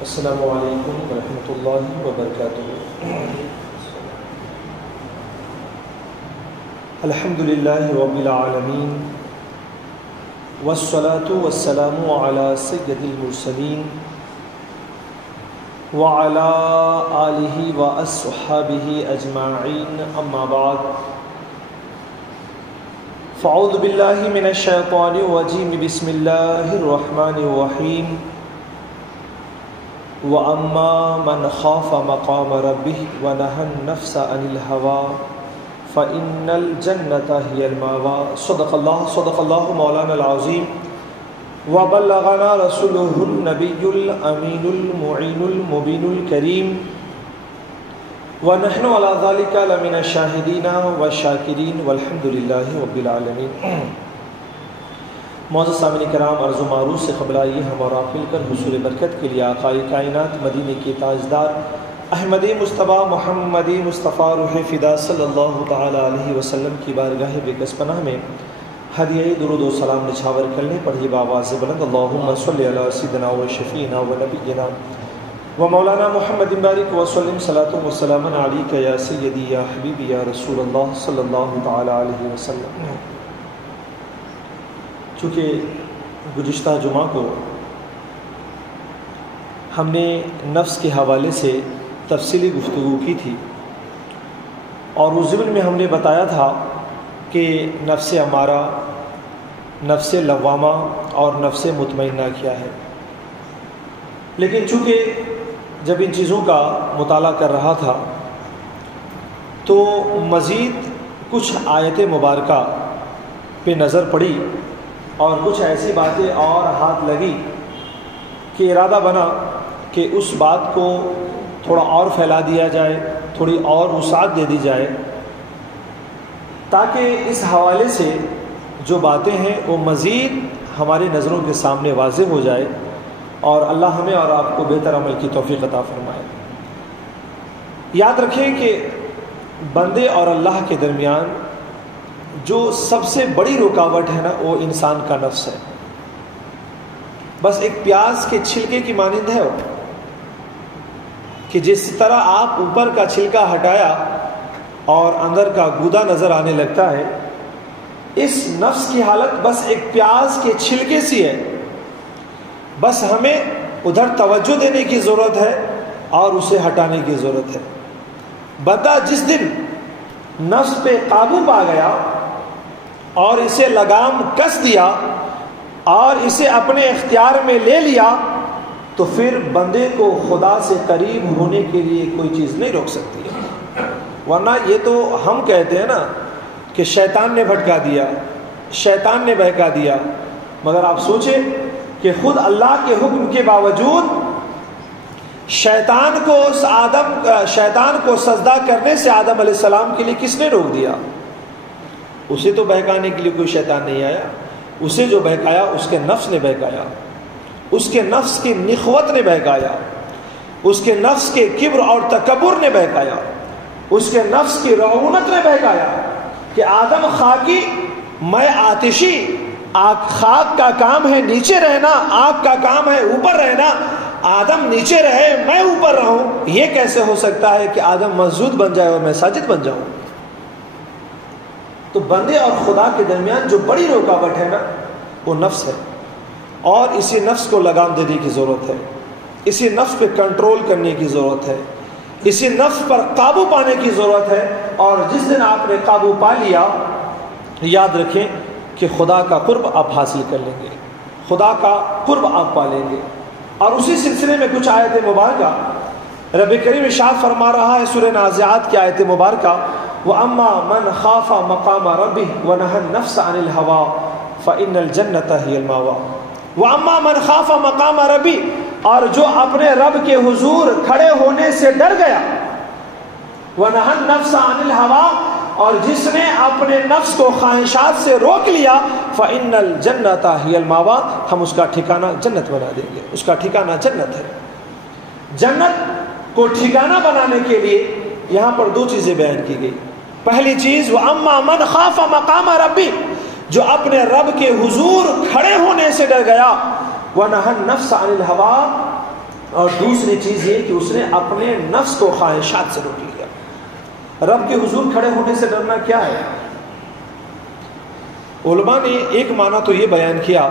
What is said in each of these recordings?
السلام علیکم ورحمۃ اللہ وبرکاتہ۔ الحمد للہ رب العالمین والصلاة والسلام علی سید المرسلین وعلی آلہ واصحابہ اجمعین، اما بعد فاعوذ باللہ من الشیطان الرجیم، بسم اللہ الرحمن الرحیم۔ وَأَمَّا مَنْ خَافَ مَقَامَ رَبِّهِ وَنَهَى النَّفْسَ عَنِ الْهَوَىٰ فَإِنَّ الْجَنَّةَ هِيَ الْمَأْوَىٰ۔ صدق اللہ مولانا العظیم وبلغنا رسوله النبی الامین المعین المبین الکریم، ونحن على ذلك لمن الشاہدین والشاکرین والحمد للہ رب العالمین۔ معزز سامعین کرام، عرض و معروض سے قبل آئیے ہم اور آپ مل کر حصول برکت کے لیے آقائے کائنات مدینے کے تاجدار احمدی مصطفیٰ محمدی مصطفیٰ روح فدا صلی اللہ تعالی علیہ وسلم کی بارگاہ بےکس پناہ میں ہدیہ درود و سلام نچھاور کرنے پڑھیے بآواز بلند، اللہم صلی علی سیدنا و شفیعنا و نبینا و مولانا محمد بارک وسلم صلاۃ و سلام علیک یا سیدی یا حبیبی یا رسول اللہ صلی اللہ تعالی علیہ وسلم۔ چونکہ گزشتہ جمعہ کو ہم نے نفس کے حوالے سے تفصیلی گفتگو کی تھی، اور اس ضمن میں ہم نے بتایا تھا کہ نفس امارہ، نفس لوامہ اور نفس مطمئنہ کیا ہے۔ لیکن چونکہ جب ان چیزوں کا مطالعہ کر رہا تھا تو مزید کچھ آیت مبارکہ پہ نظر پڑی اور کچھ ایسی باتیں اور ہاتھ لگی کہ ارادہ بنا کہ اس بات کو تھوڑا اور پھیلا دیا جائے، تھوڑی اور وسعت دے دی جائے، تاکہ اس حوالے سے جو باتیں ہیں وہ مزید ہماری نظروں کے سامنے واضح ہو جائے، اور اللہ ہمیں اور آپ کو بہتر عمل کی توفیق عطا فرمائے۔ یاد رکھیں کہ بندے اور اللہ کے درمیان جو سب سے بڑی رکاوٹ ہے نا، وہ انسان کا نفس ہے۔ بس ایک پیاز کے چھلکے کی مانند ہے وہ، کہ جس طرح آپ اوپر کا چھلکا ہٹایا اور اندر کا گودا نظر آنے لگتا ہے، اس نفس کی حالت بس ایک پیاز کے چھلکے سی ہے۔ بس ہمیں ادھر توجہ دینے کی ضرورت ہے اور اسے ہٹانے کی ضرورت ہے۔ بندہ جس دن نفس پہ قابو پا گیا اور اسے لگام کس دیا اور اسے اپنے اختیار میں لے لیا، تو پھر بندے کو خدا سے قریب ہونے کے لیے کوئی چیز نہیں روک سکتی ہے۔ ورنہ یہ تو ہم کہتے ہیں نا کہ شیطان نے بھٹکا دیا، شیطان نے بہکا دیا، مگر آپ سوچیں کہ خود اللہ کے حکم کے باوجود شیطان کو سجدہ کرنے سے آدم علیہ السلام کے لیے کس نے روک دیا؟ اسے تو بہکانے کے لیے کوئی شیطان نہیں آیا، اسے جو بہکایا اس کے نفس نے بہکایا، اس کے نفس کی نخوت نے بہکایا، اس کے نفس کے کبر اور تکبر نے بہکایا، اس کے نفس کی رعونت نے بہکایا کہ آدم خاکی میں آتشی، خاک کا کام ہے نیچے رہنا، آگ کا کام ہے اوپر رہنا، آدم نیچے رہے میں اوپر رہوں، یہ کیسے ہو سکتا ہے کہ آدم مسجود بن جائے اور میں ساجد بن جاؤں؟ تو بندے اور خدا کے درمیان جو بڑی رکاوٹ ہے نا، وہ نفس ہے، اور اسی نفس کو لگام دینے کی ضرورت ہے، اسی نفس پہ کنٹرول کرنے کی ضرورت ہے، اسی نفس پر قابو پانے کی ضرورت ہے۔ اور جس دن آپ نے قابو پا لیا، یاد رکھیں کہ خدا کا قرب آپ حاصل کر لیں گے، خدا کا قرب آپ پا لیں گے۔ اور اسی سلسلے میں کچھ آیت مبارکہ رب کریم ارشاد فرما رہا ہے سورہ نازعات کی آیت مبارکہ، وَأَمَّا مَنْ خَافَ مَقَامَ رَبِّهِ وَنَهَى النَّفْسَ عَنِ الْهَوَىٰ فَإِنَّ الْجَنَّةَ هِيَ الْمَأْوَىٰ۔ وَأَمَّا مَنْ خَافَ مَقَامَ رَبِّهِ، اور جو اپنے رب کے حضور کھڑے ہونے سے ڈر گیا، وَنَهَى النَّفْسَ عَنِ الْهَوَىٰ، اور جس نے اپنے نفس کو خواہشات سے روک لیا، فَإِنَّ الْجَنَّةَ هِيَ الْمَأْوَىٰ، ہم اس کا ٹھکانہ جنت بنا دیں گے، اس کا ٹھکانہ جنت ہے۔ جنت کو ٹھکانہ بنانے کے لیے یہاں پر دو چیزیں بیان کی گئی۔ پہلی چیز وَأَمَّا مَنْ خَافَ مَقَامَ رَبِّهِ، جو اپنے رب کے حضور کھڑے ہونے سے ڈر گیا، وَنَهَى النَّفْسَ عَنِ الْهَوَىٰ، اور دوسری چیز یہ کہ اس نے اپنے نفس کو خواہشات سے روک لیا۔ رب کے حضور کھڑے ہونے سے ڈرنا کیا ہے؟ علماء نے ایک معنی تو یہ بیان کیا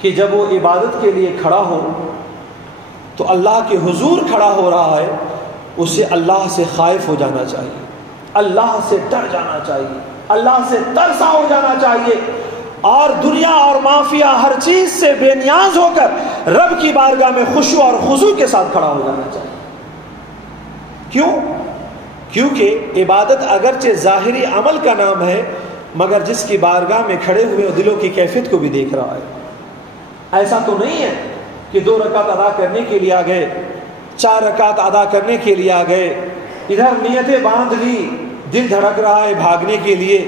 کہ جب وہ عبادت کے لیے کھڑا ہو تو اللہ کے حضور کھڑا ہو رہا ہے، اسے اللہ سے خائف ہو جانا چاہیے، اللہ سے ڈر جانا چاہیے، اللہ سے ترسا ہو جانا چاہیے، اور دنیا اور معافیہ ہر چیز سے بے نیاز ہو کر رب کی بارگاہ میں خشوع اور خضوع کے ساتھ کھڑا ہو جانا چاہیے۔ کیوں؟ کیونکہ عبادت اگرچہ ظاہری عمل کا نام ہے، مگر جس کی بارگاہ میں کھڑے ہوئے دلوں کی کیفیت کو بھی دیکھ رہا ہے۔ ایسا تو نہیں ہے کہ 2 رکعت ادا کرنے کے لیے آ گئے، 4 رکعت ادا کرنے کے لیے آ گئے، ادھر نیتیں باندھ لی، دل دھڑک رہا ہے بھاگنے کے لیے،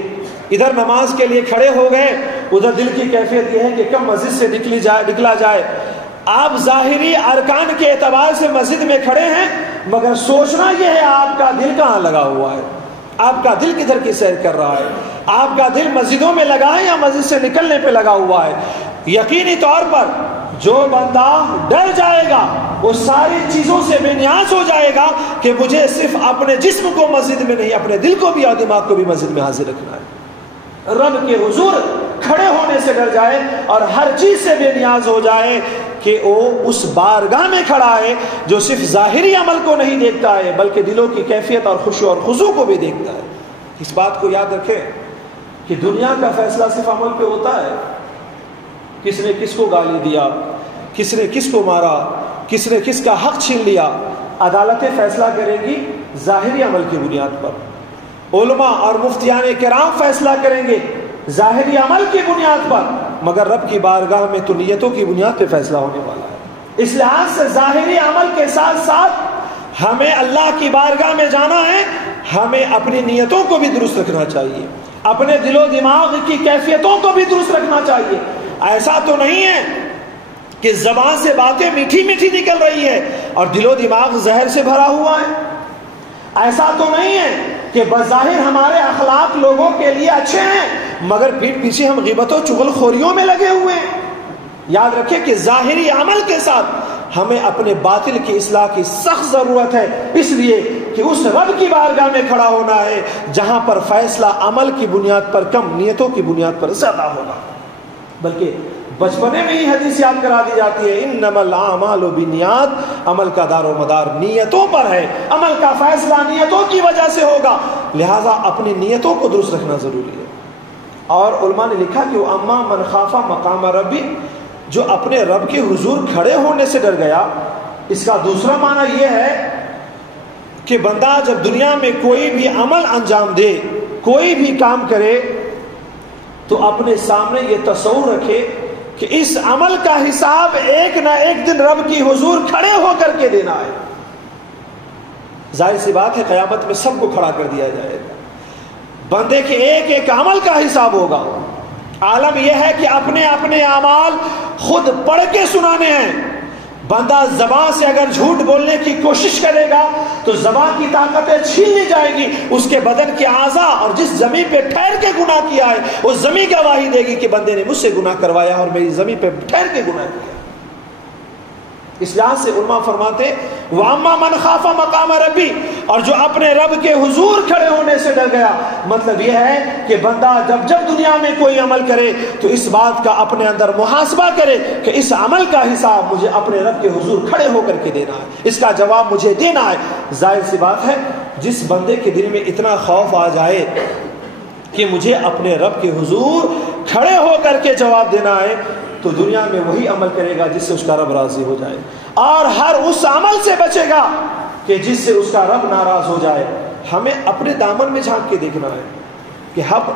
ادھر نماز کے لیے کھڑے ہو گئے، ادھر دل کی کیفیت یہ ہے کہ کب مسجد سے نکلا جائے۔ آپ ظاہری ارکان کے اعتبار سے مسجد میں کھڑے ہیں، مگر سوچنا یہ ہے آپ کا دل کہاں لگا ہوا ہے، آپ کا دل کدھر کی سیر کر رہا ہے، آپ کا دل مسجدوں میں لگا ہے یا مسجد سے نکلنے پہ لگا ہوا ہے۔ یقینی طور پر جو بندہ ڈر جائے گا وہ ساری چیزوں سے بے نیاز ہو جائے گا کہ مجھے صرف اپنے جسم کو مسجد میں نہیں، اپنے دل کو بھی اور دماغ کو بھی مسجد میں حاضر رکھنا ہے۔ رب کے حضور کھڑے ہونے سے ڈر جائے اور ہر چیز سے بے نیاز ہو جائے کہ وہ اس بارگاہ میں کھڑا ہے جو صرف ظاہری عمل کو نہیں دیکھتا ہے بلکہ دلوں کی کیفیت اور خشوع اور خضوع کو بھی دیکھتا ہے۔ اس بات کو یاد رکھیں کہ دنیا کا فیصلہ صرف عمل پہ ہوتا ہے۔ کس نے کس کو گالی دیا، کس نے کس کو مارا، کس نے کس کا حق چھین لیا، عدالتیں فیصلہ کریں گی ظاہری عمل کی بنیاد پر، علماء اور مفتیان کرام فیصلہ کریں گے ظاہری عمل کی بنیاد پر، مگر رب کی بارگاہ میں تو نیتوں کی بنیاد پہ فیصلہ ہونے والا ہے۔ اس لحاظ سے ظاہری عمل کے ساتھ ساتھ ہمیں اللہ کی بارگاہ میں جانا ہے، ہمیں اپنی نیتوں کو بھی درست رکھنا چاہیے، اپنے دل و دماغ کی کیفیتوں کو بھی درست رکھنا چاہیے۔ ایسا تو نہیں ہے کہ زبان سے باتیں میٹھی میٹھی نکل رہی ہے اور دل و دماغ زہر سے بھرا ہوا ہے۔ ایسا تو نہیں ہے کہ بظاہر ہمارے اخلاق لوگوں کے لیے اچھے ہیں مگر پیٹھ پیچھے ہم غیبت و چغل خوریوں میں لگے ہوئے ہیں۔ یاد رکھیں کہ ظاہری عمل کے ساتھ ہمیں اپنے باطل کی اصلاح کی سخت ضرورت ہے، اس لیے کہ اس رب کی بارگاہ میں کھڑا ہونا ہے جہاں پر فیصلہ عمل کی بنیاد پر کم، نیتوں کی بنیاد پر زیادہ ہوگا۔ بلکہ بچپنے میں ہی حدیث یاد کرا دی جاتی ہے، انما الاعمال بالنیات، عمل کا دار و مدار نیتوں پر ہے، عمل کا فیصلہ نیتوں کی وجہ سے ہوگا، لہذا اپنی نیتوں کو درست رکھنا ضروری ہے۔ اور علماء نے لکھا کہ اما من خاف مقام ربی، جو اپنے رب کے حضور کھڑے ہونے سے ڈر گیا، اس کا دوسرا معنی یہ ہے کہ بندہ جب دنیا میں کوئی بھی عمل انجام دے، کوئی بھی کام کرے، تو اپنے سامنے یہ تصور رکھے کہ اس عمل کا حساب ایک نہ ایک دن رب کی حضور کھڑے ہو کر کے دینا ہے۔ ظاہر سی بات ہے قیامت میں سب کو کھڑا کر دیا جائے گا، بندے کے ایک ایک عمل کا حساب ہوگا۔ عالم یہ ہے کہ اپنے اپنے اعمال خود پڑھ کے سنانے ہیں۔ بندہ زبان سے اگر جھوٹ بولنے کی کوشش کرے گا تو زبان کی طاقتیں چھین لی جائے گی، اس کے بدن کے اعضاء اور جس زمین پہ ٹھہر کے گناہ کیا ہے وہ زمین گواہی دے گی کہ بندے نے مجھ سے گناہ کروایا اور میری زمین پہ ٹھہر کے گناہ کیا۔ اس لحاظ سے علماء فرماتے وَأَمَّا مَنْ خَافَ مَقَامَ رَبِّ، اور جو اپنے رب کے حضور کھڑے ہونے سے ڈر گیا، مطلب یہ ہے کہ بندہ جب دنیا میں کوئی عمل کرے تو اس بات کا اپنے اندر محاسبہ کرے کہ اس عمل کا حساب مجھے اپنے رب کے حضور کھڑے ہو کر کے دینا ہے، اس کا جواب مجھے دینا ہے۔ ظاہر سی بات ہے جس بندے کے دل میں اتنا خوف آ جائے کہ مجھے اپنے رب کے حضور کھڑے ہو کر کے جواب دینا ہے، تو دنیا میں وہی عمل کرے گا جس سے اس کا رب راضی ہو جائے، اور ہر اس عمل سے بچے گا کہ جس سے اس کا رب ناراض ہو جائے۔ ہمیں اپنے دامن میں جھانک کے دیکھنا ہے کہ ہم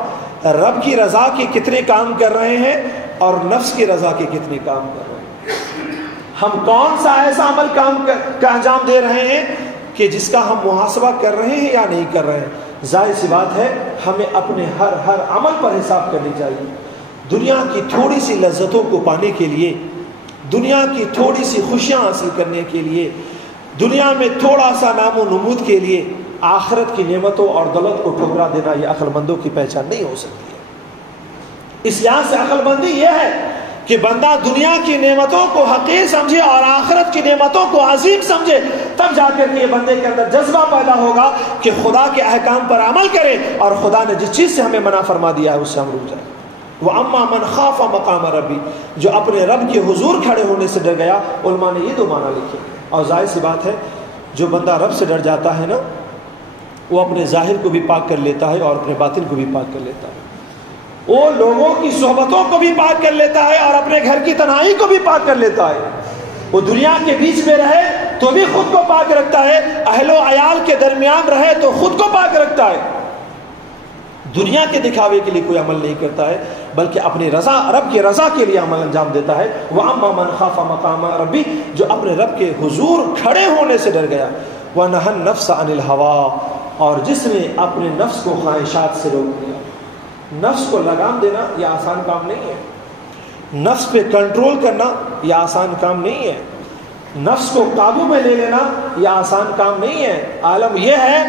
رب کی رضا کے کتنے کام کر رہے ہیں اور نفس کی رضا کے کتنے کام کر رہے ہیں۔ ہم کون سا ایسا عمل کا انجام دے رہے ہیں کہ جس کا ہم محاسبہ کر رہے ہیں یا نہیں کر رہے ہیں۔ ظاہر سی بات ہے ہمیں اپنے ہر عمل پر حساب کرنی چاہیے۔ دنیا کی تھوڑی سی لذتوں کو پانے کے لیے، دنیا کی تھوڑی سی خوشیاں حاصل کرنے کے لیے، دنیا میں تھوڑا سا نام و نمود کے لیے آخرت کی نعمتوں اور دولت کو ٹھکرا دینا یہ عقل مندوں کی پہچان نہیں ہو سکتی ہے۔ اس لحاظ سے عقل مندی یہ ہے کہ بندہ دنیا کی نعمتوں کو حقیر سمجھے اور آخرت کی نعمتوں کو عظیم سمجھے، تب جا کر کے بندے کے اندر جذبہ پیدا ہوگا کہ خدا کے احکام پر عمل کرے اور خدا نے جس چیز سے ہمیں منع فرما دیا ہے اس سے ہم رک جائیں۔ وَأَمَّا مَنْ خَافَ مَقَامَ رَبِّ، جو اپنے رب کے حضور کھڑے ہونے سے ڈر گیا۔ علماء نے یہ دو معنی لکھے، اور ظاہر سی بات ہے جو بندہ رب سے ڈر جاتا ہے نا، وہ اپنے ظاہر کو بھی پاک کر لیتا ہے اور اپنے باطن کو بھی پاک کر لیتا ہے، وہ لوگوں کی صحبتوں کو بھی پاک کر لیتا ہے اور اپنے گھر کی تنہائی کو بھی پاک کر لیتا ہے، وہ دنیا کے بیچ میں رہے تو بھی خود کو پاک رکھتا ہے، اہل و عیال کے درمیان رہے تو خود کو پاک رکھتا ہے، دنیا کے دکھاوے کے لیے کوئی عمل نہیں کرتا ہے بلکہ اپنی رضا، رب کی رضا کے لیے عمل انجام دیتا ہے۔ وَأَمَّا مَنْ خَافَ مَقَامَ رَبِّ، جو اپنے رب کے حضور کھڑے ہونے سے ڈر گیا۔ وَنَهَى النَّفْسَ عَنِ الْهَوَىٰ، اور جس نے اپنے نفس کو خواہشات سے روک دیا۔ نفس کو لگام دینا یہ آسان کام نہیں ہے، نفس پہ کنٹرول کرنا یہ آسان کام نہیں ہے، نفس کو قابو میں لے لینا یہ آسان کام نہیں ہے۔ عالم یہ ہے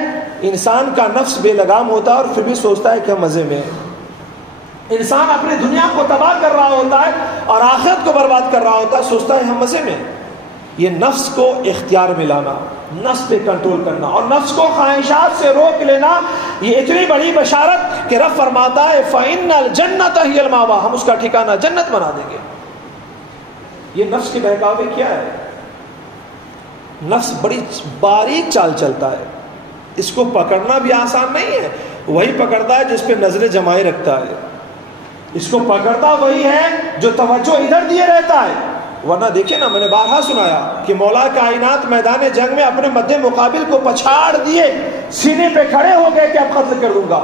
انسان کا نفس بے لگام ہوتا ہے اور پھر بھی سوچتا ہے کہ ہم مزے میں ہیں، انسان اپنی دنیا کو تباہ کر رہا ہوتا ہے اور آخرت کو برباد کر رہا ہوتا ہے، سوچتا ہے ہم مزے میں ہیں۔ یہ نفس کو اختیار میں لانا، نفس پہ کنٹرول کرنا اور نفس کو خواہشات سے روک لینا، یہ اتنی بڑی بشارت کہ رب فرماتا ہے فَإِنَّ الْجَنَّةَ هِيَ الْمَأْوَىٰ، ہم اس کا ٹھکانہ جنت بنا دیں گے۔ یہ نفس کے بہکاوے کیا ہے؟ نفس بڑی باریک چال چلتا ہے، اس کو پکڑنا بھی آسان نہیں ہے، وہی پکڑتا ہے جس پہ نظریں جمائے رکھتا ہے، اس کو پکڑتا وہی ہے جو توجہ ادھر دیے رہتا ہے۔ ورنہ دیکھیں نا، میں نے بارہا سنایا کہ مولا کائنات میدان جنگ میں اپنے مد مقابل کو پچھاڑ دیے، سینے پہ کھڑے ہو گئے کہ اب قتل کر دوں گا،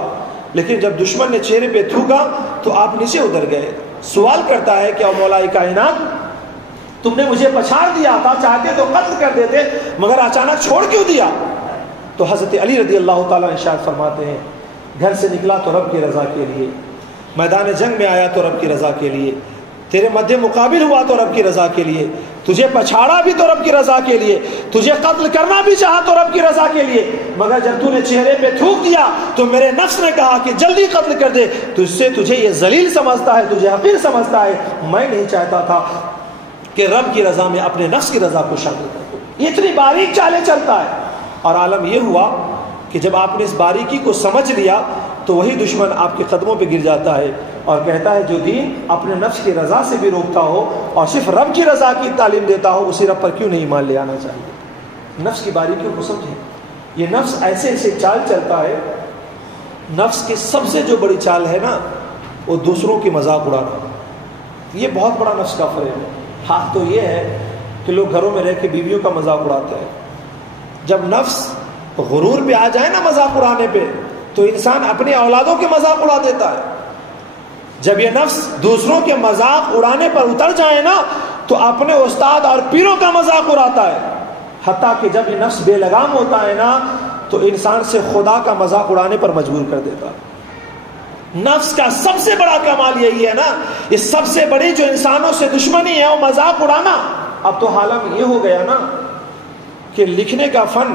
لیکن جب دشمن نے چہرے پہ تھوکا تو آپ نیچے اتر گئے۔ سوال کرتا ہے کہ او مولا کائنات، تم نے مجھے پچھاڑ دیا تھا، چاہتے تو قتل کر دیتے مگر اچانک چھوڑ کیوں دیا؟ تو حضرت علی رضی اللہ تعالیٰ ارشاد فرماتے ہیں، گھر سے نکلا تو رب کی رضا کے لیے، میدان جنگ میں آیا تو رب کی رضا کے لیے، تیرے مد مقابل ہوا تو رب کی رضا کے لیے، تجھے پچھاڑا بھی تو رب کی رضا کے لیے، تجھے قتل کرنا بھی چاہا تو رب کی رضا کے لیے، مگر جب تو نے چہرے پہ تھوک دیا تو میرے نفس نے کہا کہ جلدی قتل کر دے، تجھ سے تجھے یہ ذلیل سمجھتا ہے، تجھے حقیر سمجھتا ہے، میں نہیں چاہتا تھا کہ رب کی رضا میں اپنے نفس کی رضا کو شامل کر دوں۔ یہ اتنی باریک چالیں چلتا ہے، اور عالم یہ ہوا کہ جب آپ نے اس باریکی کو سمجھ لیا تو وہی دشمن آپ کے قدموں پہ گر جاتا ہے اور کہتا ہے جو دین اپنے نفس کی رضا سے بھی روکتا ہو اور صرف رب کی رضا کی تعلیم دیتا ہو، اسی رب پر کیوں نہیں ایمان لے آنا چاہیے؟ نفس کی باریکیوں کو سمجھیں۔ یہ نفس ایسے ایسے چال چلتا ہے، نفس کی سب سے جو بڑی چال ہے نا وہ دوسروں کی مذاق اڑانا، یہ بہت بڑا نفس کا فریب ہے۔ حق تو یہ ہے کہ لوگ گھروں میں رہ کے بیویوں کا مذاق اڑاتے ہیں، جب نفس غرور پہ آ جائے نا مذاق اڑانے پہ تو انسان اپنی اولادوں کے مذاق اڑا دیتا ہے، جب یہ نفس دوسروں کے مذاق اڑانے پر اتر جائے نا تو اپنے استاد اور پیروں کا مذاق اڑاتا ہے، حتیٰ کہ جب یہ نفس بے لگام ہوتا ہے نا تو انسان سے خدا کا مذاق اڑانے پر مجبور کر دیتا ہے۔ نفس کا سب سے بڑا کمال یہی ہے نا، یہ سب سے بڑی جو انسانوں سے دشمنی ہے وہ مذاق اڑانا۔ اب تو حالم یہ ہو گیا نا کہ لکھنے کا فن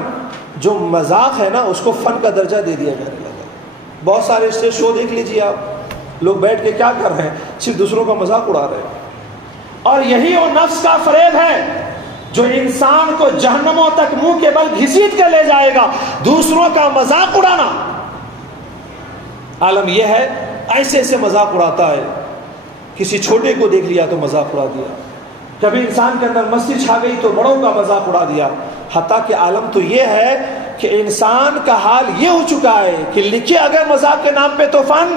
جو مذاق ہے نا اس کو فن کا درجہ دے دیا جانے لگا۔ بہت سارے اسٹیج شو دیکھ لیجیے آپ، لوگ بیٹھ کے کیا کر رہے ہیں؟ صرف دوسروں کا مذاق اڑا رہے ہیں، اور یہی وہ نفس کا فریب ہے جو انسان کو جہنموں تک منہ کے بل گھسیٹ کر لے جائے گا، دوسروں کا مذاق اڑانا۔ عالم یہ ہے ایسے ایسے مذاق اڑاتا ہے، کسی چھوٹے کو دیکھ لیا تو مذاق اڑا دیا، کبھی انسان کے اندر مستی چھا گئی تو بڑوں کا مذاق اڑا دیا، حتیٰ کہ عالم تو یہ ہے کہ انسان کا حال یہ ہو چکا ہے کہ لکھے اگر مذاق کے نام پہ تو فن،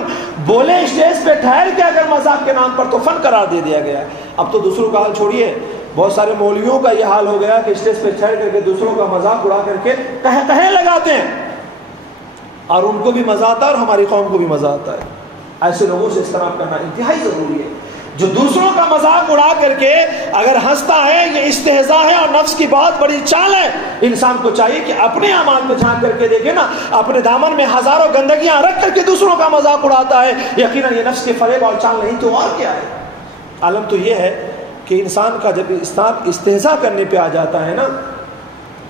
بولے اسٹیج پہ ٹھہر کے اگر مذاق کے نام پر تو فن قرار دے دیا گیا ہے۔ اب تو دوسروں کا حال چھوڑیے، بہت سارے مولویوں کا یہ حال ہو گیا کہ اسٹیج پہ ٹھہر کر کے دوسروں کا مذاق اڑا کر کے کہے لگاتے ہیں، اور ان کو بھی مزہ آتا ہے اور ہماری قوم کو بھی مزہ آتا ہے۔ ایسے لوگوں سے اجتناب کرنا انتہائی ضروری ہے، جو دوسروں کا مذاق اڑا کر کے اگر ہنستا ہے یہ استہزاء ہے اور نفس کی بہت بڑی چال ہے۔ انسان کو چاہیے کہ اپنے اعمال کو جھانک کر کے دیکھے نا، اپنے دامن میں ہزاروں گندگیاں رکھ کر کے دوسروں کا مذاق اڑاتا ہے، یقیناً یہ نفس کے فریب اور چال نہیں تو اور کیا ہے۔ عالم تو یہ ہے کہ انسان کا جب استہزاء کرنے پہ آ جاتا ہے نا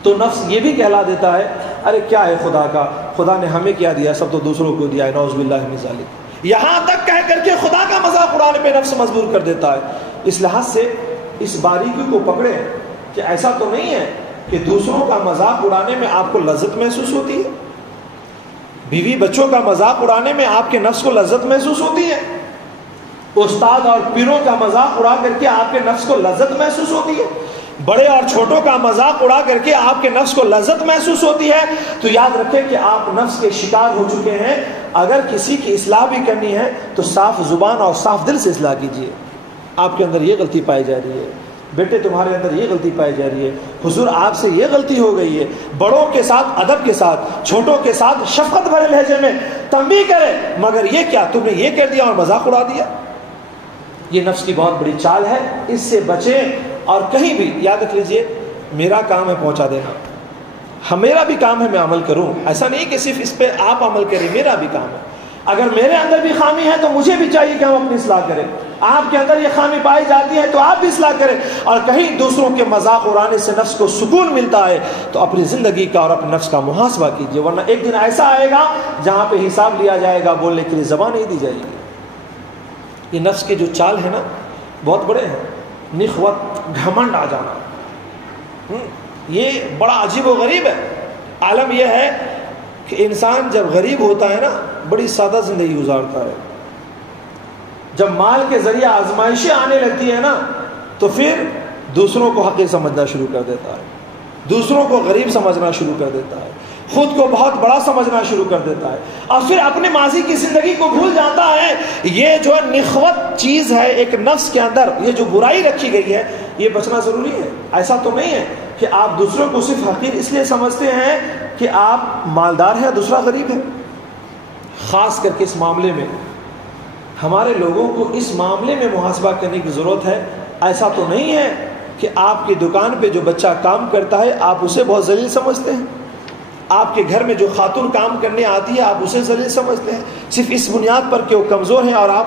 تو نفس یہ بھی کہلا دیتا ہے ارے کیا ہے خدا کا، خدا نے ہمیں کیا دیا، سب تو دوسروں کو دیا ہے، نعوذ باللہ من ذالک۔ یہاں تک کہہ کر کے خدا کا مذاق اڑانے پہ نفس مجبور کر دیتا ہے۔ اس لحاظ سے اس باریکی کو پکڑے کہ ایسا تو نہیں ہے کہ دوسروں کا مذاق اڑانے میں آپ کو لذت محسوس ہوتی ہے، بیوی بچوں کا مذاق اڑانے میں آپ کے نفس کو لذت محسوس ہوتی ہے، استاد اور پیروں کا مذاق اڑا کر کے آپ کے نفس کو لذت محسوس ہوتی ہے، بڑے اور چھوٹوں کا مذاق اڑا کر کے آپ کے نفس کو لذت محسوس ہوتی ہے، تو یاد رکھیں کہ آپ نفس کے شکار ہو چکے ہیں۔ اگر کسی کی اصلاح بھی کرنی ہے تو صاف زبان اور صاف دل سے اصلاح کیجیے۔ آپ کے اندر یہ غلطی پائی جا رہی ہے، بیٹے تمہارے اندر یہ غلطی پائی جا رہی ہے، حضور آپ سے یہ غلطی ہو گئی ہے، بڑوں کے ساتھ ادب کے ساتھ، چھوٹوں کے ساتھ شفقت بھرے لہجے میں تنبیہ کرے، مگر یہ کیا تم نے یہ کر دیا اور مذاق اڑا دیا۔ یہ نفس کی بہت بڑی چال ہے، اس سے بچیں۔ اور کہیں بھی یاد رکھ لیجئے میرا کام ہے پہنچا دینا، میرا بھی کام ہے میں عمل کروں، ایسا نہیں کہ صرف اس پہ آپ عمل کریں، میرا بھی کام ہے۔ اگر میرے اندر بھی خامی ہے تو مجھے بھی چاہیے کہ ہم اپنی اصلاح کریں، آپ کے اندر یہ خامی پائی جاتی ہے تو آپ بھی اصلاح کریں۔ اور کہیں دوسروں کے مذاق اڑانے سے نفس کو سکون ملتا ہے تو اپنی زندگی کا اور اپنے نفس کا محاسبہ کیجیے، ورنہ ایک دن ایسا آئے گا جہاں پہ حساب لیا جائے گا، بولنے کے لیے زبان نہیں دی جائے گی۔ یہ نفس کے جو چال ہے نا بہت بڑے ہیں، نخوت، گھمنڈ آ جانا، یہ بڑا عجیب و غریب ہے۔ عالم یہ ہے کہ انسان جب غریب ہوتا ہے نا بڑی سادہ زندگی گزارتا ہے، جب مال کے ذریعے آزمائشیں آنے لگتی ہے نا تو پھر دوسروں کو حقیر سمجھنا شروع کر دیتا ہے، دوسروں کو غریب سمجھنا شروع کر دیتا ہے، خود کو بہت بڑا سمجھنا شروع کر دیتا ہے، اور پھر اپنے ماضی کی زندگی کو بھول جاتا ہے۔ یہ جو نخوت چیز ہے ایک نفس کے اندر، یہ جو برائی رکھی گئی ہے، یہ بچنا ضروری ہے۔ ایسا تو نہیں ہے کہ آپ دوسروں کو صرف حقیر اس لیے سمجھتے ہیں کہ آپ مالدار ہیں دوسرا غریب ہے۔ خاص کر کے اس معاملے میں ہمارے لوگوں کو اس معاملے میں محاسبہ کرنے کی ضرورت ہے۔ ایسا تو نہیں ہے کہ آپ کی دکان پہ جو بچہ کام کرتا ہے آپ اسے بہت ذلیل سمجھتے ہیں، آپ کے گھر میں جو خاتون کام کرنے آتی ہے آپ اسے ذلیل سمجھتے ہیں، صرف اس بنیاد پر کہ وہ کمزور ہیں اور آپ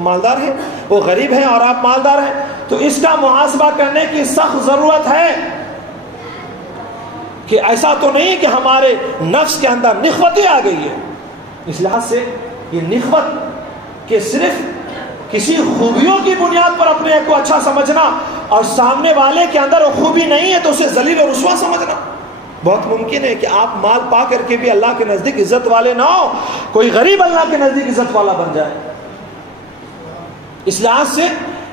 مالدار ہیں، وہ غریب ہیں اور آپ مالدار ہیں۔ تو اس کا محاسبہ کرنے کی سخت ضرورت ہے کہ ایسا تو نہیں کہ ہمارے نفس کے اندر نخوت آ گئی ہے۔ اس لحاظ سے یہ نخوت کہ صرف کسی خوبیوں کی بنیاد پر اپنے کو اچھا سمجھنا اور سامنے والے کے اندر وہ خوبی نہیں ہے تو اسے ذلیل اور رسوا سمجھنا، بہت ممکن ہے کہ آپ مال پا کر کے بھی اللہ کے نزدیک عزت والے نہ ہو، کوئی غریب اللہ کے نزدیک عزت والا بن جائے۔ اس لحاظ سے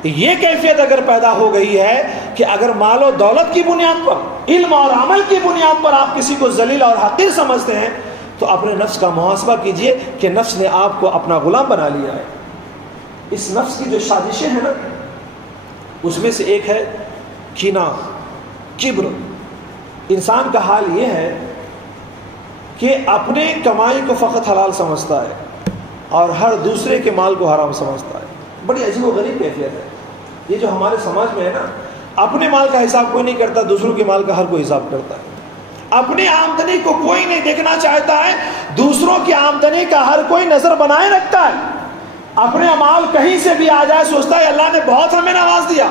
یہ کیفیت اگر پیدا ہو گئی ہے کہ اگر مال و دولت کی بنیاد پر، علم اور عمل کی بنیاد پر آپ کسی کو ذلیل اور حقیر سمجھتے ہیں تو اپنے نفس کا محاسبہ کیجئے کہ نفس نے آپ کو اپنا غلام بنا لیا ہے۔ اس نفس کی جو سازشیں ہیں نا اس میں سے ایک ہے کینہ، کبر۔ انسان کا حال یہ ہے کہ اپنے کمائی کو فقط حلال سمجھتا ہے اور ہر دوسرے کے مال کو حرام سمجھتا ہے۔ بڑی عجیب و غریب کیفیت ہے یہ جو ہمارے سماج میں ہے نا، اپنے مال کا حساب کوئی نہیں کرتا، دوسروں کے مال کا ہر کوئی حساب کرتا ہے۔ اپنی آمدنی کو کوئی نہیں دیکھنا چاہتا ہے، دوسروں کی آمدنی کا ہر کوئی نظر بنائے رکھتا ہے۔ اپنے مال کہیں سے بھی آ جائے سوچتا ہے اللہ نے بہت ہمیں نواز دیا،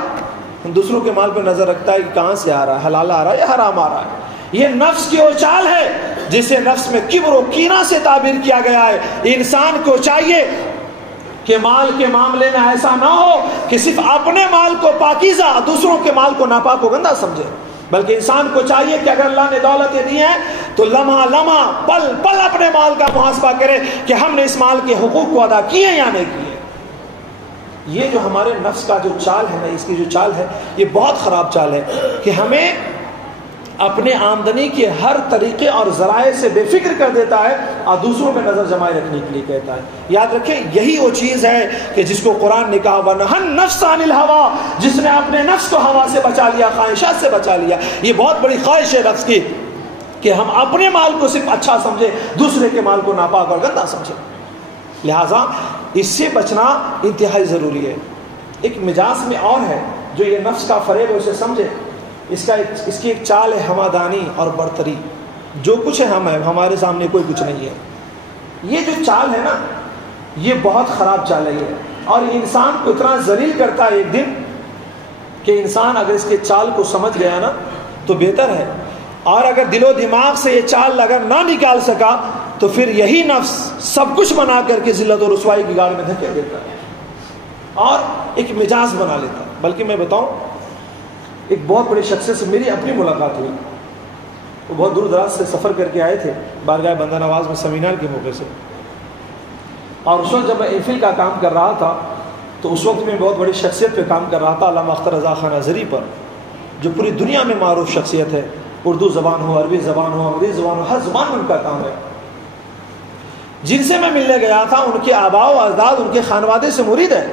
دوسروں کے مال پہ نظر رکھتا ہے کہ کہاں سے آ رہا ہے، حلال آ رہا ہے یا حرام آ رہا ہے۔ یہ نفس کی وہ چال ہے جسے نفس میں کبر و کینہ سے تعبیر کیا گیا ہے۔ انسان کو چاہیے کہ مال کے معاملے میں ایسا نہ ہو کہ صرف اپنے مال کو پاکیزہ، دوسروں کے مال کو ناپاک و گندہ سمجھے، بلکہ انسان کو چاہیے کہ اگر اللہ نے دولتیں دی ہیں تو لمحہ لمحہ پل پل اپنے مال کا محاسبہ کرے کہ ہم نے اس مال کے حقوق کو ادا کیے یا نہیں کیے۔ یہ جو ہمارے نفس کا جو چال ہے نا، اس کی جو چال ہے یہ بہت خراب چال ہے کہ ہمیں اپنے آمدنی کے ہر طریقے اور ذرائع سے بے فکر کر دیتا ہے اور دوسروں پہ نظر جمائے رکھنے کے لیے کہتا ہے۔ یاد رکھیں یہی وہ چیز ہے کہ جس کو قرآن نے کہا وَنَهَى النَّفْسَ عَنِ الْهَوَىٰ، جس نے اپنے نفس کو ہوا سے بچا لیا، خواہشات سے بچا لیا۔ یہ بہت بڑی خواہش ہے نفس کی کہ ہم اپنے مال کو صرف اچھا سمجھے، دوسرے کے مال کو ناپاک اور گندہ سمجھے۔ لہٰذا اس سے بچنا انتہائی ضروری ہے۔ ایک مجاز میں اور ہے جو یہ نفس کا فریب ہے اسے سمجھے، اس کی ایک چال ہے ہمادانی اور برتری۔ جو کچھ ہے ہم ہیں، ہمارے سامنے کوئی کچھ نہیں ہے۔ یہ جو چال ہے نا یہ بہت خراب چال ہے یہ، اور انسان کو اتنا ذلیل کرتا ہے ایک دن کہ انسان اگر اس کے چال کو سمجھ گیا نا تو بہتر ہے، اور اگر دل و دماغ سے یہ چال اگر نہ نکال سکا تو پھر یہی نفس سب کچھ بنا کر کے ذلت و رسوائی کی گاڑ میں دھکیل دیتا ہے اور ایک مجاز بنا لیتا ہے۔ بلکہ میں بتاؤں، ایک بہت بڑے شخص سے میری اپنی ملاقات ہوئی. وہ بہت دور دراز سے سفر کر کے آئے تھے بارگاہ بندہ نواز میں سیمینار کے موقع سے. اور اس وقت جب میں ایفل کا کام کر رہا تھا تو اس وقت میں بہت بڑی شخصیت پہ کام کر رہا تھا، علامہ اختر رضا خان اظہری پر، جو پوری دنیا میں معروف شخصیت ہے. اردو زبان ہو، عربی زبان ہو، انگریزی زبان ہو، ہر زبان میں ان کا کام ہے. جن سے میں ملنے گیا تھا ان کے آباء و اجداد ان کے خانوادے سے مرید ہے.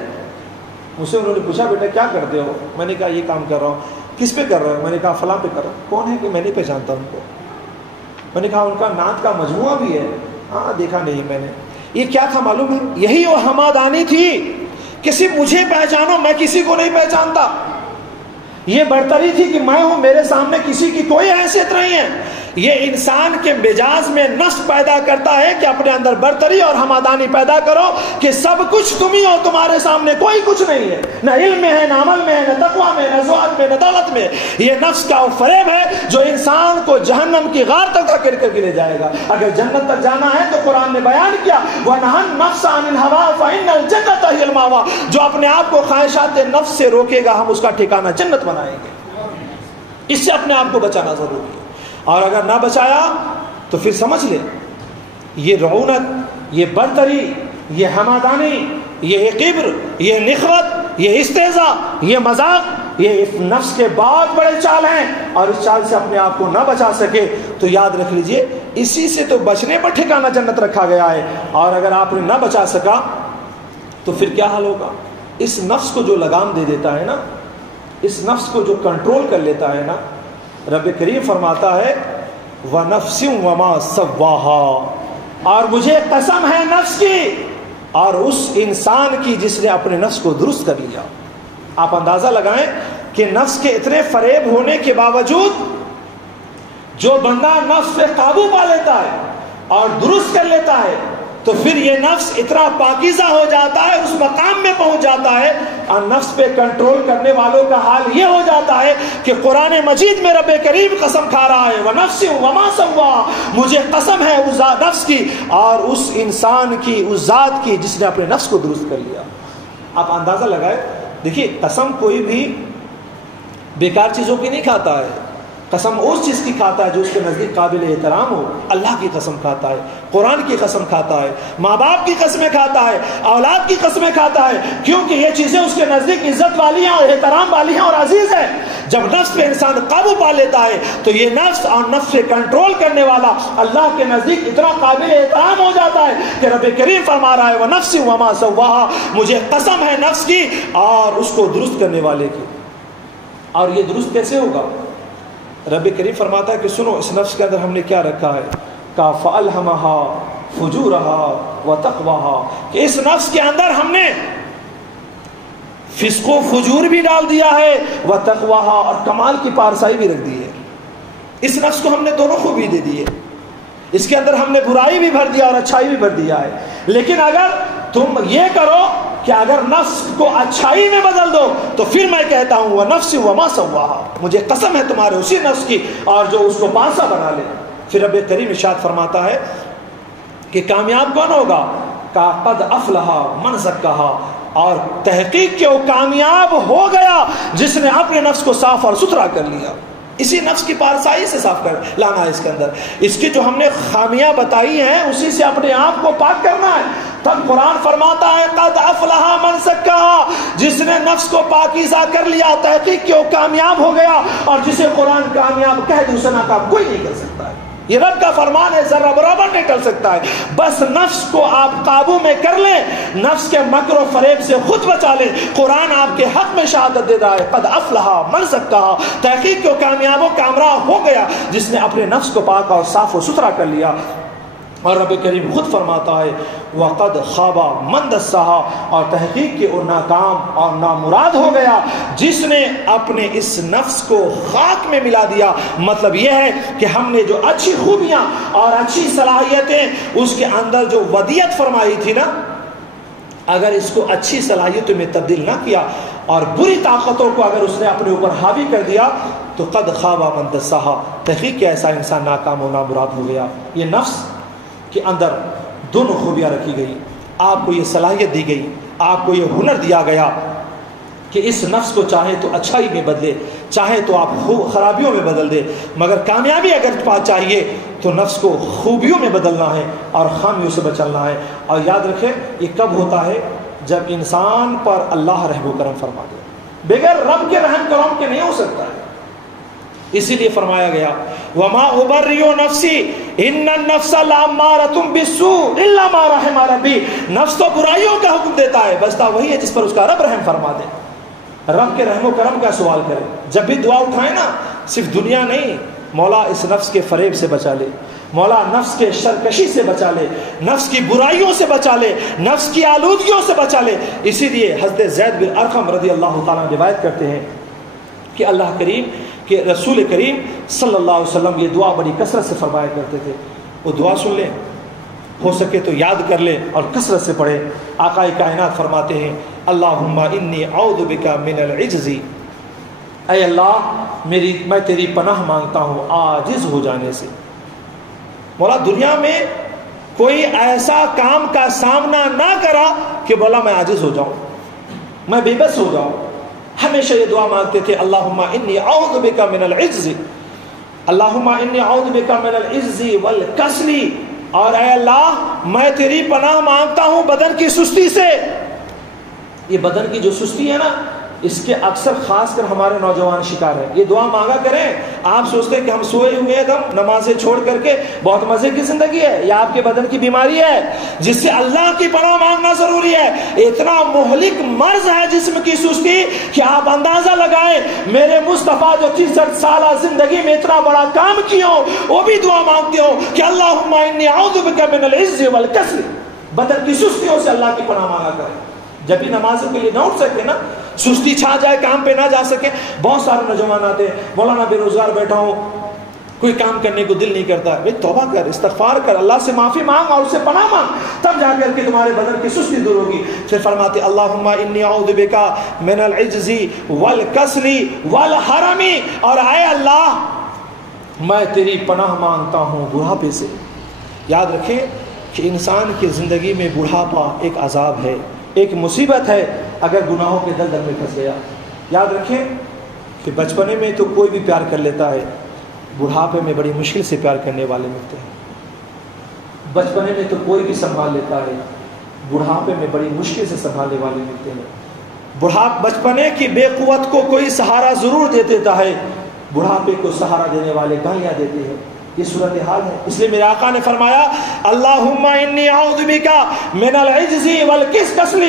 مجھ سے انہوں نے پوچھا بیٹا کیا کرتے ہو؟ میں نے کہا یہ کام کر رہا ہوں. کس پہ کر رہا ہوں؟ میں نے کہا فلاں پہ کر رہا ہوں. کون ہے کہ میں نہیں پہچانتا ان کو. میں نے کہا ان کا نعت کا مجموعہ بھی ہے. ہاں دیکھا نہیں میں نے. یہ کیا تھا معلوم ہے؟ یہی وہ ہمادانی تھی کہ صرف مجھے پہچانو، میں کسی کو نہیں پہچانتا. یہ برتری تھی کہ میں ہوں، میرے سامنے کسی کی کوئی حیثیت نہیں ہے. یہ انسان کے مزاج میں نفس پیدا کرتا ہے کہ اپنے اندر برتری اور ہمادانی پیدا کرو کہ سب کچھ تم ہی ہو، تمہارے سامنے کوئی کچھ نہیں ہے، نہ علم میں ہے، نہ عمل میں ہے، نہ تقویٰ میں، نہ زہد میں، نہ دولت میں. یہ نفس کا وہ فریب ہے جو انسان کو جہنم کی غار تک دھکیل کر کے لے جائے گا. اگر جنت تک جانا ہے تو قرآن نے بیان کیا وَنَهَا النَّفْسَ عَنِ الْهَوَىٰ فَإِنَّ الْجَنَّةَ هِيَ الْمَأْوَىٰ. جو اپنے آپ کو خواہشات نفس سے روکے گا ہم اس کا ٹھکانہ جنت بنائیں گے. اس سے اپنے آپ کو بچانا ضروری ہے. اور اگر نہ بچایا تو پھر سمجھ لے یہ رعونت، یہ برتری، یہ ہمادانی، یہ کبر، یہ نخوت، یہ استہزاء، یہ مذاق، یہ نفس کے بہت بڑے چال ہیں. اور اس چال سے اپنے آپ کو نہ بچا سکے تو یاد رکھ لیجئے اسی سے تو بچنے پر ٹھکانہ جنت رکھا گیا ہے. اور اگر آپ نے نہ بچا سکا تو پھر کیا حال ہوگا؟ اس نفس کو جو لگام دے دیتا ہے نا، اس نفس کو جو کنٹرول کر لیتا ہے نا، رب کریم فرماتا ہے وَنَفْسٍ وَمَا سَوَّاهَا، اور مجھے قسم ہے نفس کی اور اس انسان کی جس نے اپنے نفس کو درست کر لیا. آپ اندازہ لگائیں کہ نفس کے اتنے فریب ہونے کے باوجود جو بندہ نفس پہ قابو پا لیتا ہے اور درست کر لیتا ہے تو پھر یہ نفس اتنا پاکیزہ ہو جاتا ہے، اس مقام میں پہنچ جاتا ہے. اور نفس پہ کنٹرول کرنے والوں کا حال یہ ہو جاتا ہے کہ قرآن مجید میں رب کریم قسم کھا رہا ہے وَنَفْسٍ وَمَا سَوَّاهَا، مجھے قسم ہے اس نفس کی اور اس انسان کی، اس ذات کی جس نے اپنے نفس کو درست کر لیا. آپ اندازہ لگائے، دیکھیے قسم کوئی بھی بیکار چیزوں کی نہیں کھاتا ہے. قسم اس چیز کی کھاتا ہے جو اس کے نزدیک قابل احترام ہو. اللہ کی قسم کھاتا ہے، قرآن کی قسم کھاتا ہے، ماں باپ کی قسمیں کھاتا ہے، اولاد کی قسمیں کھاتا ہے، کیونکہ یہ چیزیں اس کے نزدیک عزت والی ہیں اور احترام والی ہیں اور عزیز ہیں. جب نفس پہ انسان قابو پا لیتا ہے تو یہ نفس اور نفس سے کنٹرول کرنے والا اللہ کے نزدیک اتنا قابل احترام ہو جاتا ہے کہ رب کریم فرما رہا ہے وَنَفْسٍ وَمَا سَوَّاهَا، مجھے قسم ہے نفس کی اور اس کو درست کرنے والے کی. اور یہ درست کیسے ہوگا؟ رب کریم فرماتا ہے کہ سنو اس نفس کے اندر ہم نے کیا رکھا ہے، کا فَأَلْهَمَهَا فُجُورَهَا وَتَقْوَاهَا، کہ اس نفس کے اندر ہم نے فسق و فجور بھی ڈال دیا ہے، وَتَقْوَاهَا، اور کمال کی پارسائی بھی رکھ دی ہے. اس نفس کو ہم نے دونوں خوبی دے دی ہے. اس کے اندر ہم نے برائی بھی بھر دیا اور اچھائی بھی بھر دیا ہے. لیکن اگر تم یہ کرو کہ اگر نفس کو اچھائی میں بدل دو تو پھر میں کہتا ہوں وَنَفْسٍ وَمَا سَوَّاهَا، مجھے قسم ہے تمہارے اسی نفس کی اور جو اس کو پانسا بنا لے. پھر رب کریم ارشاد فرماتا ہے کہ کامیاب کون ہوگا؟ کا قد افلح من زکاها، اور تحقیق کہ وہ کامیاب ہو گیا جس نے اپنے نفس کو صاف اور ستھرا کر لیا. اسی نفس کی پارسائی سے صاف کر لانا ہے اس کے اندر. اس کی جو ہم نے خامیاں بتائی ہیں اسی سے اپنے آپ کو پاک کرنا ہے. تب قرآن فرماتا ہے قد افلح من زکاها، جس نے نفس کو پاکیزہ کر لیا، تحقیق کہ وہ کامیاب ہو گیا. اور جسے قرآن کامیاب کہہ دے اسے ناکام کوئی نہیں کر سکتا ہے. یہ رب کا فرمان ہے، ذرہ برابر نہیں ٹل سکتا ہے. بس نفس کو آپ قابو میں کر لیں، نفس کے مکر و فریب سے خود بچا لیں. قرآن آپ کے حق میں شہادت دے رہا ہے قد افلح من زکاها، تحقیق کہ وہ کامیاب و کامراب ہو گیا جس نے اپنے نفس کو پاک اور صاف و ستھرا کر لیا. اور رب کریم خود فرماتا ہے وَقَدْ خَابَ مَنْ دَسَّاهَا، اور تحقیق کہ وہ ناکام اور نامراد ہو گیا جس نے اپنے اس نفس کو خاک میں ملا دیا. مطلب یہ ہے کہ ہم نے جو اچھی خوبیاں اور اچھی صلاحیتیں اس کے اندر جو ودیت فرمائی تھی نا، اگر اس کو اچھی صلاحیتوں میں تبدیل نہ کیا اور بری طاقتوں کو اگر اس نے اپنے اوپر حاوی کر دیا تو قد خاب من دساها، تحقیق کہ ایسا انسان ناکام و نامراد ہو گیا. یہ نفس کے اندر دونوں خوبیاں رکھی گئی. آپ کو یہ صلاحیت دی گئی، آپ کو یہ ہنر دیا گیا کہ اس نفس کو چاہے تو اچھائی میں بدلے، چاہے تو آپ خرابیوں میں بدل دے، مگر کامیابی اگر چاہیے تو نفس کو خوبیوں میں بدلنا ہے اور خامیوں سے بچنا ہے۔ اور یاد رکھیں یہ کب ہوتا ہے؟ جب انسان پر اللہ رحم و کرم فرما دے، بغیر رب کے رحم کرم کے نہیں ہو سکتا ہے۔ اسی لیے فرمایا گیا وَمَا أُبَرِّئُ نَفْسِي إِنَّ النَّفْسَ لَأَمَّارَةٌ بِالسُّوءِ إِلَّا مَا رَحِمَ رَبِّي، نفس تو برائیوں کا حکم دیتا ہے، بچتا وہی ہے جس پر اس کا رب رحم فرما دے۔ رب کے رحم و کرم کا سوال کریں، جب بھی دعا اٹھائیں نا، صرف دنیا نہیں، مولا اس نفس کے فریب سے بچا لے، مولا نفس کے سرکشی سے بچا لے، نفس کی برائیوں سے بچا لے، نفس کی آلودگیوں سے بچا لے۔ اسی لیے حضرت زید بن ارقم رضی اللہ تعالیٰ روایت کرتے ہیں کہ اللہ کریم کہ رسول کریم صلی اللہ علیہ وسلم یہ دعا بڑی کثرت سے فرمایا کرتے تھے۔ وہ دعا سن لیں، ہو سکے تو یاد کر لیں اور کثرت سے پڑھیں۔ آقا کائنات فرماتے ہیں اللہم انی اعوذ بک من العجز، اے اللہ میں تیری پناہ مانگتا ہوں عاجز ہو جانے سے۔ مولا دنیا میں کوئی ایسا کام کا سامنا نہ کرا کہ بولا میں عاجز ہو جاؤں، میں بے بس ہو جاؤں۔ ہمیشہ یہ دعا مانگتے تھے اللہم انی اعوذ بک من العجز، اللہم انی اعوذ بک من العجز والکسل، اور اے اللہ میں تیری پناہ مانگتا ہوں بدن کی سستی سے۔ یہ بدن کی جو سستی ہے نا، اس کے اکثر خاص کر ہمارے نوجوان شکار ہیں۔ یہ دعا مانگا کریں، آپ سوچتے ہیں کہ ہم سوئے ہوئے ہیں نمازیں چھوڑ کر کے، بہت مزے کی زندگی ہے، یہ آپ کے بدن کی بیماری ہے جس سے اللہ کی پناہ مانگنا ضروری ہے۔ اتنا مہلک مرض ہے جسم کی سستی کہ آپ اندازہ لگائیں میرے مصطفیٰ جو 63 سالہ زندگی میں اتنا بڑا کام کیے ہو، وہ بھی دعا مانگتے ہو کہ اللہم انی اعوذ بک من العجز والکسل، بدن کی سستیوں سے اللہ کی پناہ مانگا کریں۔ جب بھی نمازوں کے لیے نہ اٹھ سکے نا، سستی چھا جائے، کام پہ نہ جا سکے، بہت سارے نوجوان آتے ہیں مولانا بے روزگار بیٹھا ہوں، کوئی کام کرنے کو دل نہیں کرتا۔ بھائی توبہ کر، استغفار کر، اللہ سے معافی مانگ اور اس سے پناہ مانگ، تب جا کر کے تمہارے بدن کی سستی دور ہوگی۔ پھر فرماتے اللہم انی اعوذ بک من العجز والکسل والحرم، اور اے اللہ میں تیری پناہ مانگتا ہوں بڑھاپے سے۔ یاد رکھیں کہ انسان کی زندگی میں بڑھاپا ایک عذاب ہے، ایک مصیبت ہے اگر گناہوں کے دلدل میں پھنس گیا۔ یاد رکھیں کہ بچپنے میں تو کوئی بھی پیار کر لیتا ہے، بڑھاپے میں بڑی مشکل سے پیار کرنے والے ملتے ہیں۔ بچپنے میں تو کوئی بھی سنبھال لیتا ہے، بڑھاپے میں بڑی مشکل سے سنبھالنے والے ملتے ہیں۔ بچپنے کی بے قوت کو کوئی سہارا ضرور دے دیتا ہے، بڑھاپے کو سہارا دینے والے گالیاں دیتے ہیں۔ یہ صورتحال ہے۔ اس لیے میرے آقا نے فرمایا اللہم انی اعوذ بک من العجز والکسل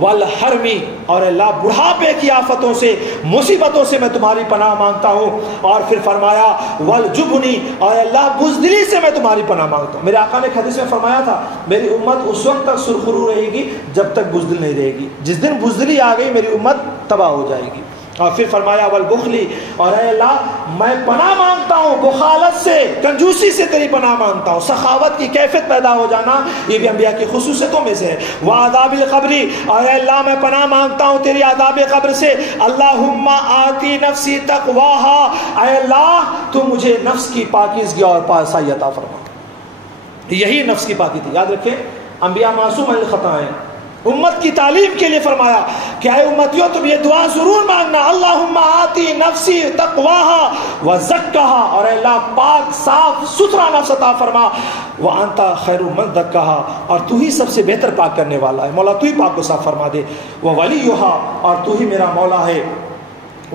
والحرم، اور اللہ بڑھاپے کی آفتوں سے، مصیبتوں سے میں تمہاری پناہ مانگتا ہوں۔ اور پھر فرمایا والجبن، اور اللہ بزدلی سے میں تمہاری پناہ مانگتا ہوں۔ میرے آقا نے حدیث میں فرمایا تھا میری امت اس وقت تک سرخرو رہے گی جب تک بزدل نہیں رہے گی، جس دن بزدلی آ گئی میری امت تباہ ہو جائے گی۔ اور پھر فرمایا والبخلی، اور اے اللہ میں پناہ مانگتا ہوں بخالت سے، کنجوسی سے تیری پناہ مانگتا ہوں۔ سخاوت کی کیفیت پیدا ہو جانا یہ بھی انبیاء کی خصوصیتوں میں سے ہے۔ وعذاب القبر، اور اے اللہ میں پناہ مانگتا ہوں تیری عذاب قبر سے۔ اللہم آتی نفسی تقواہا، اے اللہ تو مجھے نفس کی پاکیزگی اور پاسائی عطا فرما۔ یہی نفس کی پاکی تھی۔ یاد رکھیں انبیاء معصوم عن الخطا ہیں۔ امت کی تعلیم کے لیے فرمایا کہ اے امتیوں تم یہ دعا ضرور مانگنا اللہم آتی نفسی تقواہا وزکہا، اور اے اللہ پاک صاف ستھرا نفس عطا فرما، وانت خیر من زکاہا، اور تو ہی سب سے بہتر پاک کرنے والا ہے، مولا تو ہی پاک کو صاف فرما دے۔ وولیہا، اور تو ہی میرا مولا ہے،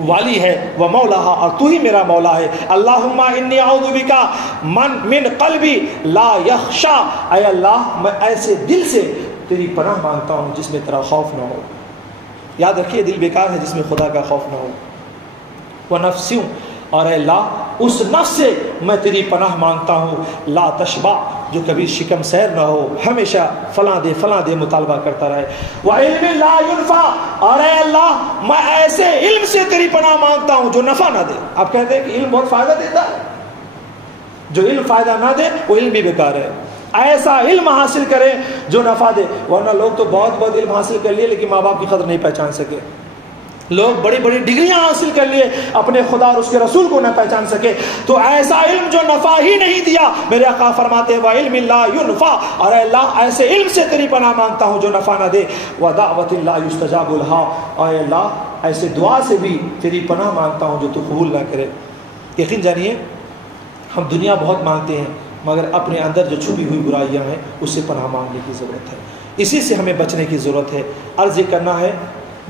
والی ہے، و مولاہا، اور تو ہی میرا مولا ہے۔ اللہم انی اعوذ بک من قلبی لا یخشا، اے اللہ میں ایسے دل سے تیری پناہ مانگتا ہوں جس میں تیرا خوف نہ ہو۔ یاد رکھیے دل بیکار ہے جس میں خدا کا خوف نہ ہو۔ ونفسیوں، اور اے اللہ اس نفس سے میں تیری پناہ مانگتا ہوں لا تشبع، جو کبھی شکم سیر نہ ہو، ہمیشہ فلاں دے مطالبہ کرتا رہے۔ وعلم لا ينفع، اور اے اللہ میں ایسے علم سے تیری پناہ مانگتا ہوں جو نفع نہ دے۔ آپ کہتے ہیں کہ علم بہت فائدہ دیتا ہے، جو علم فائدہ نہ دے وہ علم بھی بیکار ہے۔ ایسا علم حاصل کریں جو نفع دے، ورنہ لوگ تو بہت علم حاصل کر لیے لیکن ماں باپ کی قدر نہیں پہچان سکے۔ لوگ بڑی بڑی ڈگریاں حاصل کر لیے، اپنے خدا اور اس کے رسول کو نہ پہچان سکے، تو ایسا علم جو نفع ہی نہیں دیا، میرے آقا فرماتے ہیں وَعِلْمٍ لَا يُنْفَعُ، اور اے اللہ ایسے علم سے تیری پناہ مانگتا ہوں جو نفع نہ دے، وَدَعْوَةٍ لَا يُسْتَجَابُ لَهَا، اور اے اللہ ایسے دعا سے بھی تیری پناہ مانگتا ہوں جو تو قبول نہ کرے۔ یقین جانیے ہم دنیا بہت مانگتے ہیں، مگر اپنے اندر جو چھپی ہوئی برائیاں ہیں اس سے پناہ مانگنے کی ضرورت ہے، اسی سے ہمیں بچنے کی ضرورت ہے۔ عرض یہ کرنا ہے،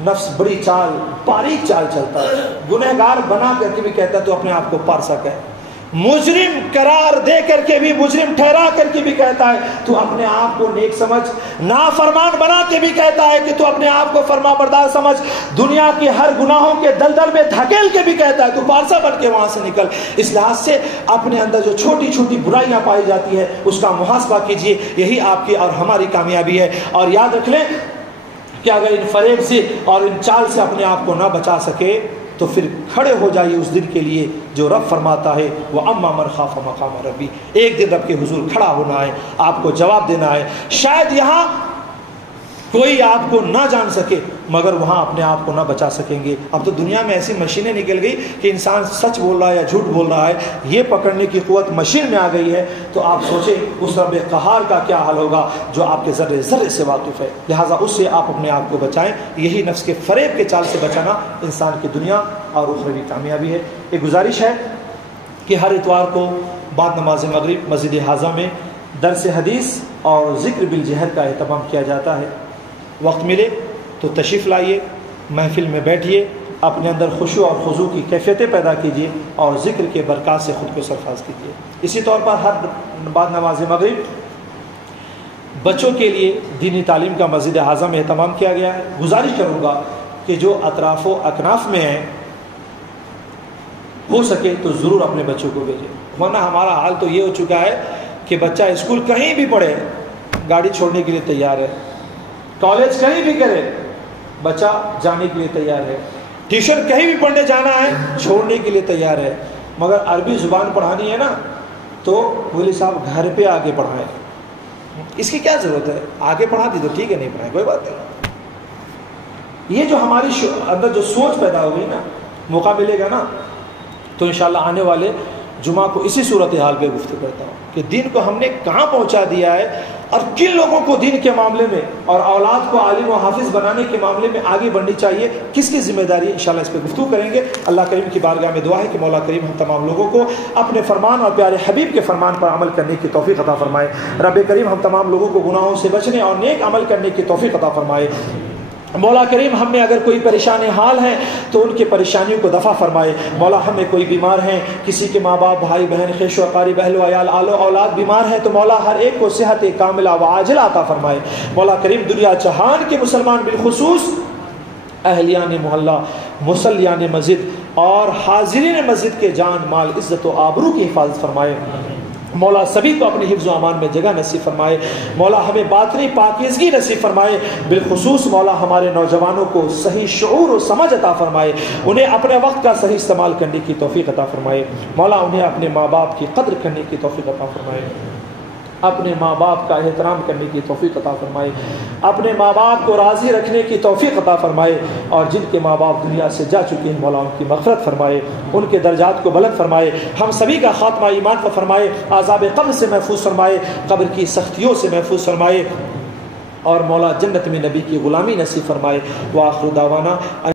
نفس بڑی چال، باریک چال چلتا ہے، گنہگار بنا کر کے بھی کہتا ہے تو اپنے آپ کو پار سکے، مجرم قرار دے کر کے بھی، مجرم ٹھہرا کر کے بھی کہتا ہے تو اپنے آپ کو نیک سمجھ، نافرمان بنا کے بھی کہتا ہے کہ تو اپنے آپ کو فرما بردار سمجھ، دنیا کے ہر گناہوں کے دلدل میں دھکیل کے بھی کہتا ہے تو پارسا بن کے وہاں سے نکل۔ اس لحاظ سے اپنے اندر جو چھوٹی چھوٹی برائیاں پائی جاتی ہے اس کا محاسبہ کیجئے، یہی آپ کی اور ہماری کامیابی ہے۔ اور یاد رکھ لیں کہ اگر ان فریب سے اور ان چال سے اپنے آپ کو نہ بچا سکے تو پھر کھڑے ہو جائیے اس دن کے لیے جو رب فرماتا ہے وَأَمَّا مَنْ خَافَ مَقَامَ رَبِّهِ، ایک دن رب کے حضور کھڑا ہونا ہے، آپ کو جواب دینا ہے۔ شاید یہاں کوئی آپ کو نہ جان سکے مگر وہاں اپنے آپ کو نہ بچا سکیں گے۔ اب تو دنیا میں ایسی مشینیں نکل گئی کہ انسان سچ بول رہا ہے یا جھوٹ بول رہا ہے یہ پکڑنے کی قوت مشین میں آ گئی ہے، تو آپ سوچیں اس رب قہار کا کیا حال ہوگا جو آپ کے ذرے ذرے سے واقف ہے۔ لہٰذا اس سے آپ اپنے آپ کو بچائیں، یہی نفس کے فریب کے چال سے بچانا انسان کی دنیا اور اخروی کامیابی ہے۔ ایک گزارش ہے کہ ہر اتوار کو بعد نماز مغرب مسجد حاضہ میں درس حدیث اور ذکر بالجہر کا اہتمام کیا جاتا ہے۔ وقت ملے تو تشریف لائیے، محفل میں بیٹھیے، اپنے اندر خشوع اور خضوع کی کیفیتیں پیدا کیجیے اور ذکر کے برکات سے خود کو سرفراز کیجیے۔ اسی طور پر ہر بعد نماز مغرب بچوں کے لیے دینی تعلیم کا مسجد حاضہ میں اہتمام کیا گیا ہے۔ گزارش کروں گا کہ جو اطراف و اکناف میں ہیں ہو سکے تو ضرور اپنے بچوں کو بھیجیں، ورنہ ہمارا حال تو یہ ہو چکا ہے کہ بچہ اسکول کہیں بھی پڑھے گاڑی چھوڑنے کے لیے تیار ہے، کالج کہیں بھی کرے بچہ جانے کے لیے تیار ہے، ٹیوشن کہیں بھی پڑھنے جانا ہے چھوڑنے کے لیے تیار ہے، مگر عربی زبان پڑھانی ہے نا تو مولوی صاحب گھر پہ آگے پڑھائیں۔ اس کی کیا ضرورت ہے، آگے پڑھا دی تو ٹھیک ہے، نہیں پڑھائیں کوئی بات نہیں۔ یہ جو ہماری اندر جو سوچ پیدا ہو گئی نا، موقع ملے گا نا تو انشاءاللہ آنے والے جمعہ کو اسی صورتحال پہ گفتگو کرتا ہوں کہ دین کو ہم نے کہاں پہنچا دیا ہے اور کن لوگوں کو دین کے معاملے میں اور اولاد کو عالم و حافظ بنانے کے معاملے میں آگے بڑھنی چاہیے، کس کی ذمہ داری ہے، انشاءاللہ اس پہ گفتگو کریں گے۔ اللہ کریم کی بارگاہ میں دعا ہے کہ مولا کریم ہم تمام لوگوں کو اپنے فرمان اور پیارے حبیب کے فرمان پر عمل کرنے کی توفیق عطا فرمائے۔ رب کریم ہم تمام لوگوں کو گناہوں سے بچنے اور نیک عمل کرنے کی توفیق عطا فرمائے۔ مولا کریم ہم میں اگر کوئی پریشان حال ہے تو ان کی پریشانیوں کو دفع فرمائے۔ مولا ہمیں کوئی بیمار ہیں، کسی کے ماں باپ بھائی بہن خیش و اقارب اہل و عیال آل و اولاد بیمار ہیں تو مولا ہر ایک کو صحت کاملہ و عاجلہ عطا فرمائے۔ مولا کریم دنیا جہان کے مسلمان بالخصوص اہلیان محلہ، مصلیان مسجد اور حاضرین مسجد کے جان مال عزت و آبرو کی حفاظت فرمائے۔ مولا سبھی کو اپنی حفظ و امان میں جگہ نصیب فرمائے۔ مولا ہمیں باطنی پاکیزگی نصیب فرمائے، بالخصوص مولا ہمارے نوجوانوں کو صحیح شعور و سمجھ عطا فرمائے، انہیں اپنے وقت کا صحیح استعمال کرنے کی توفیق عطا فرمائے۔ مولا انہیں اپنے ماں باپ کی قدر کرنے کی توفیق عطا فرمائے، اپنے ماں باپ کا احترام کرنے کی توفیق عطا فرمائے، اپنے ماں باپ کو راضی رکھنے کی توفیق عطا فرمائے، اور جن کے ماں باپ دنیا سے جا چکے ہیں مولا ان کی مغفرت فرمائے، ان کے درجات کو بلند فرمائے، ہم سبھی کا خاتمہ ایمان پر فرمائے، عذاب قبر سے محفوظ فرمائے، قبر کی سختیوں سے محفوظ فرمائے، اور مولا جنت میں نبی کی غلامی نصیب فرمائے۔ وآخر دعوانا